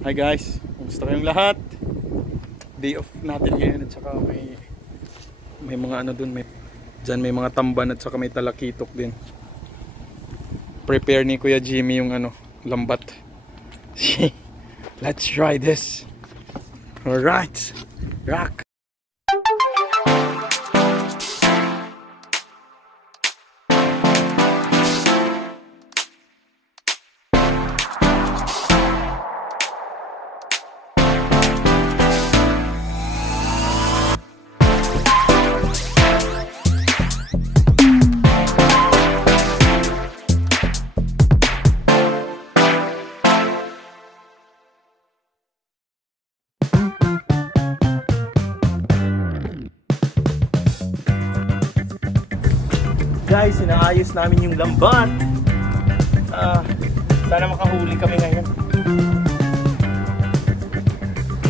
Hi guys, kumusta kayong lahat? Day off natin ngayon at saka may mga ano dun, dyan may mga tamban at saka may talakitok din. Prepare ni Kuya Jimmy yung ano, lambat. Let's try this. Alright, rock. Guys, inaayos namin yung lambat. Sana makahuli kami ngayon.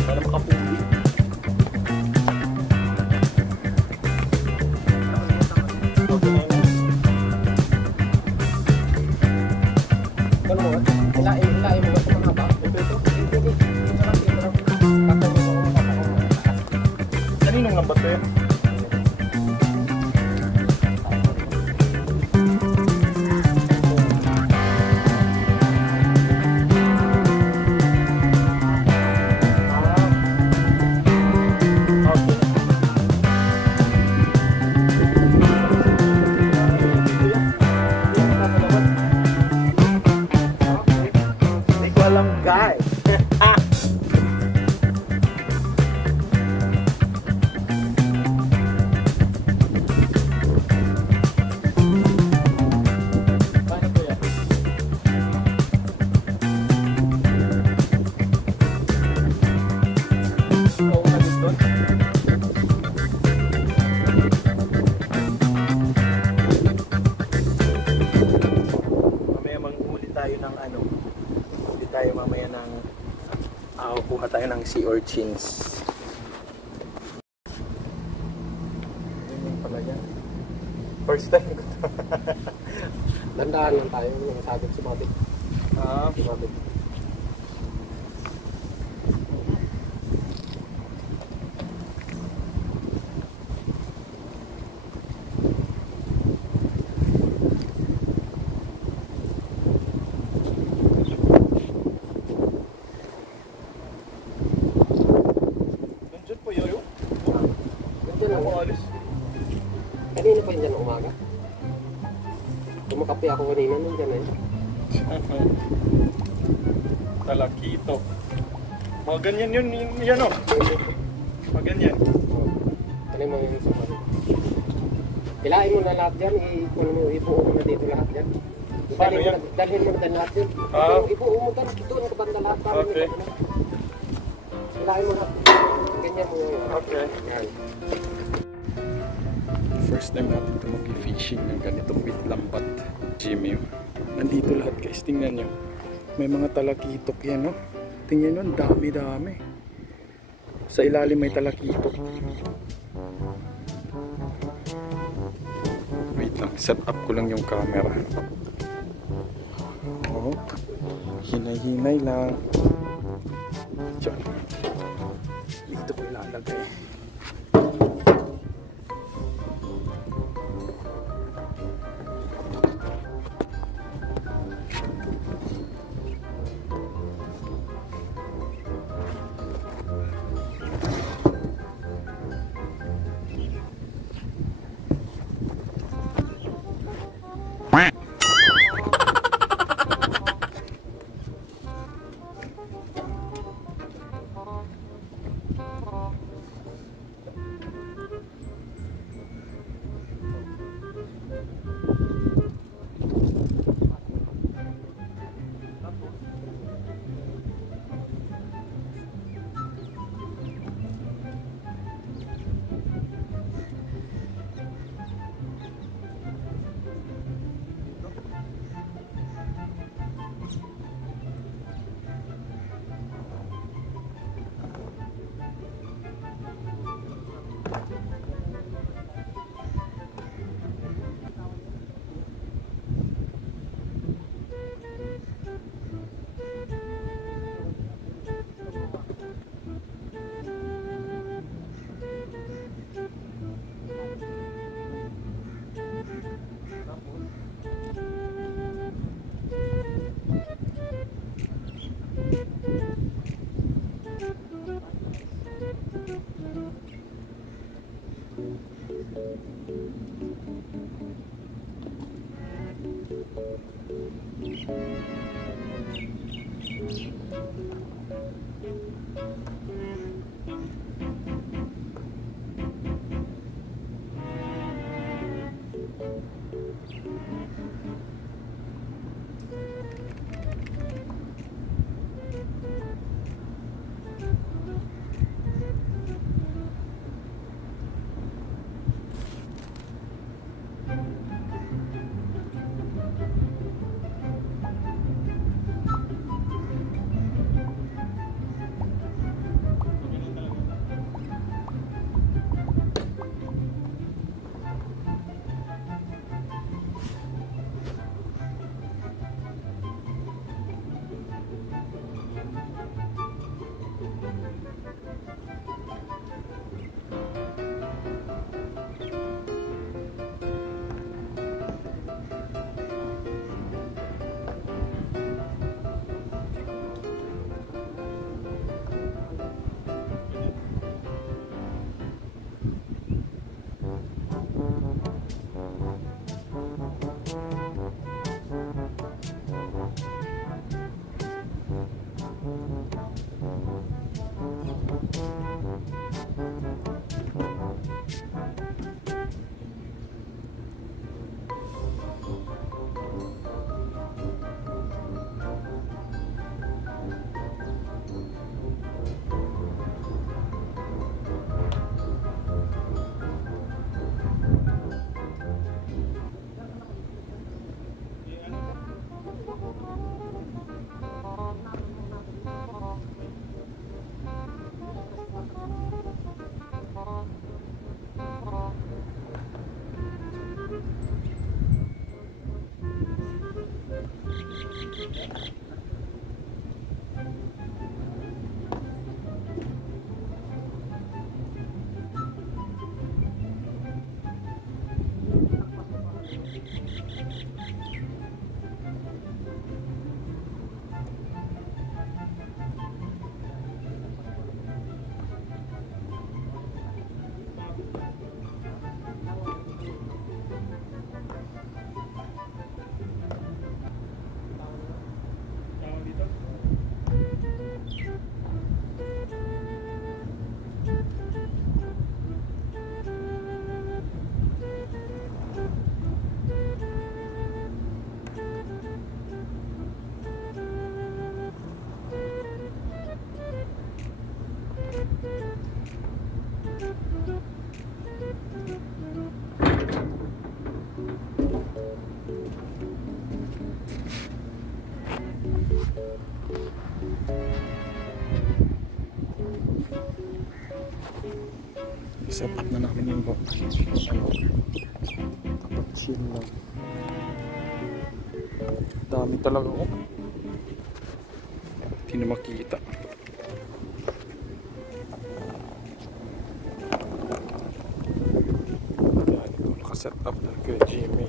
Sana makahuli. Ano mo? Ilain mo ba ito mga haba? Kaninong lambat ko yun? Guys. Mamaya ng kuha tayo ng sea urchins. Yun pala yan. First time ko to. Dandaan lang tayo yung sagot si Mabit. Si Mabit. Kanina pa yun dyan umaga. Kumakapi ako kanina nung dyan eh. Talakito. Mga ganyan yun, yan o. Mga ganyan. Kanina mo yung sumari. Pilain mo na lahat dyan, ibuo mo na dito lahat dyan. Paano yan? Dalhin mo na lahat dyan. Ibuo mo dyan, doon ka banda lahat. Okay. Pilain mo lahat. Ganyan mo yun. Okay. Yan. First time natin ito mag-fishing ng ganitong with lambat. Jimmy, nandito lahat guys, tingnan nyo. May mga talakitok yan, no? Tingnan nyo, dami-dami. Sa ilalim may talakitok. Wait lang, set up ko lang yung camera. Oh, hinay-hinay lang. Diyan. Dito ko ilalagay. Set up na namin yung boat. Kapag chill lang. Dami talaga oh. Hindi na makita. Yan, ito nakaset up na kay Jimmy.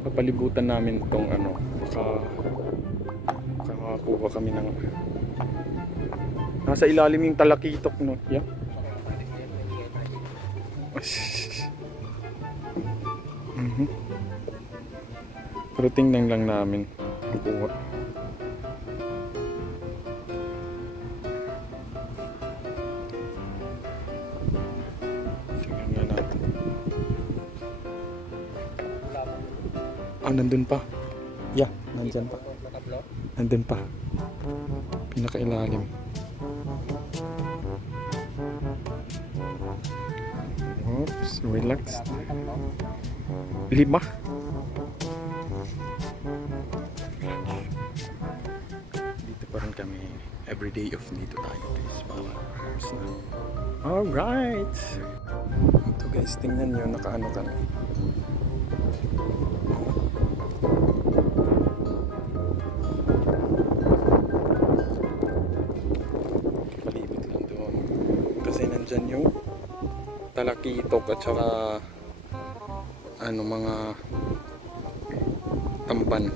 Papalibutan namin tong ano, makakuha kami ng nasa ilalim yung talakitok no. Yeah. Pero tingnan lang namin kukuha. Tingnan nga natin. Nandun pa. Yeah, nandyan pa. Nandun pa. Pinakailalim. Oops, relax. 5. Dito pa rin kami. Everyday off dito tayo guys. Alright. Ito guys, tingnan nyo. Nakaano kami. Palibot lang doon. Kasi nandyan yung talakitok at saka ano mga tamban.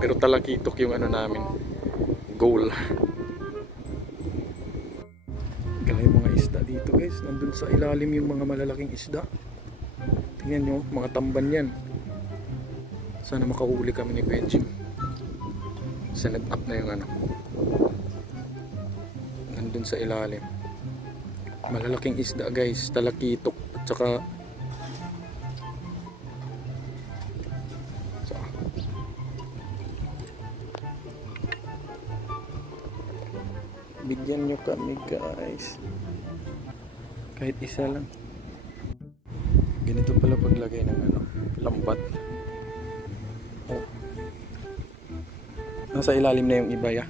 Pero talakitok yung ano namin goal. Kaya yung mga isda dito guys, nandun sa ilalim yung mga malalaking isda. Tingnan nyo, mga tamban yan. Sana makahuli kami ni Benjim. Set up na yung ano. Nandun sa ilalim. Malalaking isda guys, talakitok at saka bigyan nyo kami guys kahit isa lang. Ganito pala paglagay ng ano, lambat. Oh. Nasa ilalim na yung iba ya.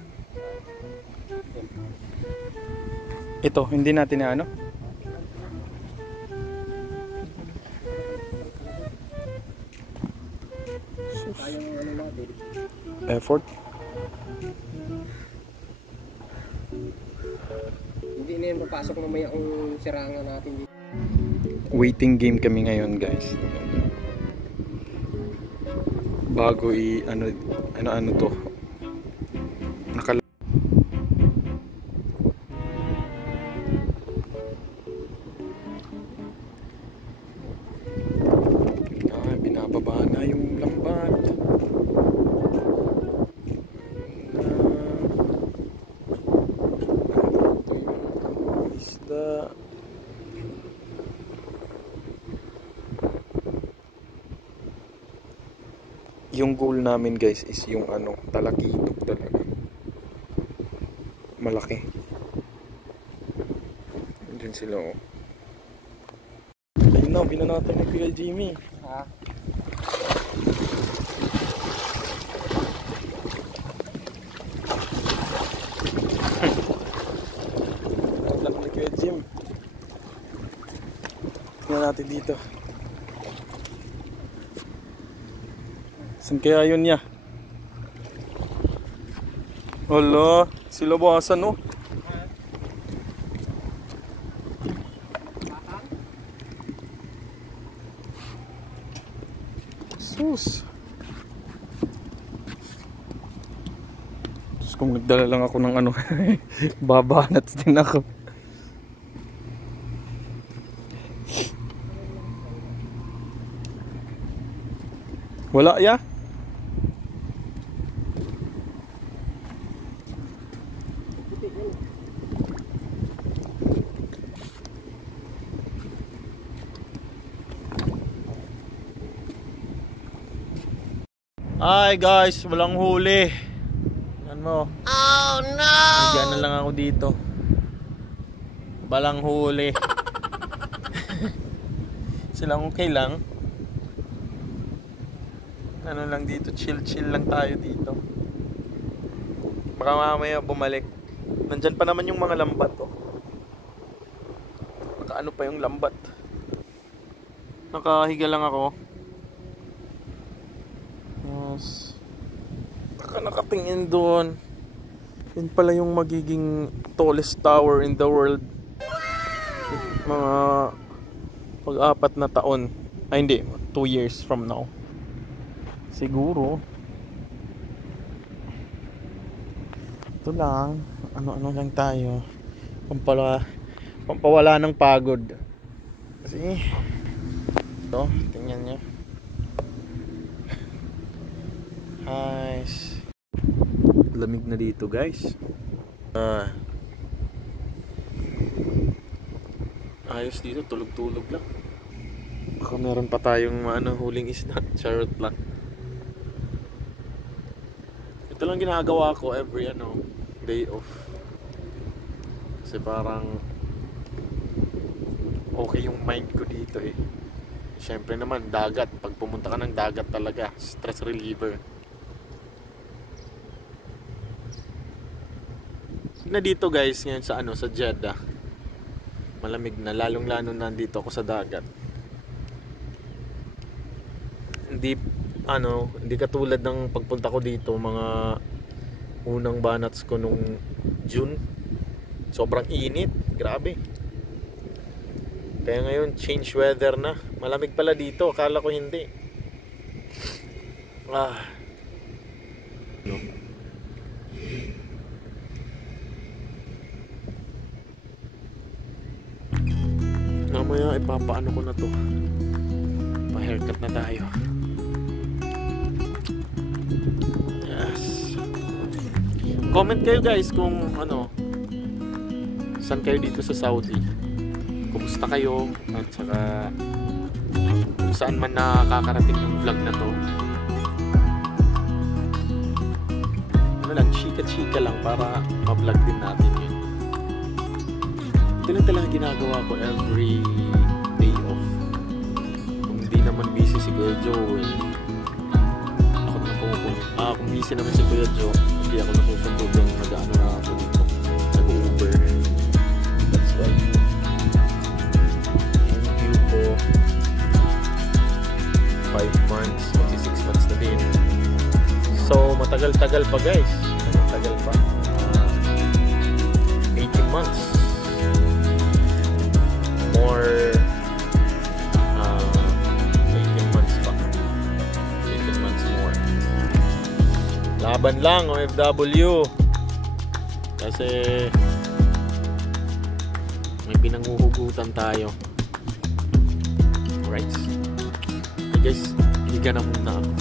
Ito, hindi natin na ano. Effort. Hindi na yan papasok mamaya kung sirangan natin dito. Waiting game kami ngayon guys. Bago ano to. yung goal namin guys is yung ano, talakitok talaga. Malaki. Diyan sila oh. Ayun na, binanatan ni Kuya Jimmy. Ha? Binanatan ni Kuya Jim. Tingnan natin dito. Saan kaya yun niya? Hala, sila bawasan no? Sus. Sus, kung nagdala lang ako ng ano, babanat din ako. Wala ya? Hi guys, walang huli. Yan mo. Oh no! Diyan na lang ako dito. Walang huli. Silang okay lang. Ano lang dito, chill lang tayo dito. Baka mamaya bumalik. Nandyan pa naman yung mga lambat oh. Nakaano pa yung lambat. Nakahiga lang ako. Yes. Nakatingin doon. Yun pala yung magiging tallest tower in the world. Mga pag-apat na taon. Ay hindi, 2 years from now. Siguro. Ito lang. Ano lang tayo. Pampawala ng pagod. Kasi ito, tingnan nyo. Nice. Lamig na dito guys. Ayos dito, tulog-tulog lang. Baka meron pa tayong huling isda. Charot lang. Ito lang ginagawa ko every day off. Kasi parang okay yung mind ko dito eh. Siyempre naman dagat. Pag pumunta ka ng dagat talaga, stress reliever. Na dito guys, ngayon sa Jeddah. Malamig na, lalong-lalo nandito ako sa dagat. Hindi katulad ng pagpunta ko dito mga unang banats ko nung June. Sobrang init, grabe. Kaya ngayon change weather na. Malamig pala dito, akala ko hindi. Mamaya ipapaano ko na to. Pa-haircut na tayo. Yes. Comment kayo guys kung saan kayo dito sa Saudi. Kumusta kayo at saka kung saan man nakakarating yung vlog na to. Chika-chika lang para ma-vlog din natin yun. Ito lang talaga ginagawa ko every day off. Kung hindi naman busy si Kuya Joel, ako na pumupunta. Kung busy naman si Kuya Joe, hindi ako nasusundo yung nag-ano na ako dito. Nag-Uber. That's why. Thank you po. 5 months, 6 months na din. So, matagal-tagal pa guys. Matagal pa. 18 months. More 18 months pa. 18 months more. Laban lang OFW. Kasi may pinanghuhugutan tayo. Alright. Okay guys, liga na muna ako.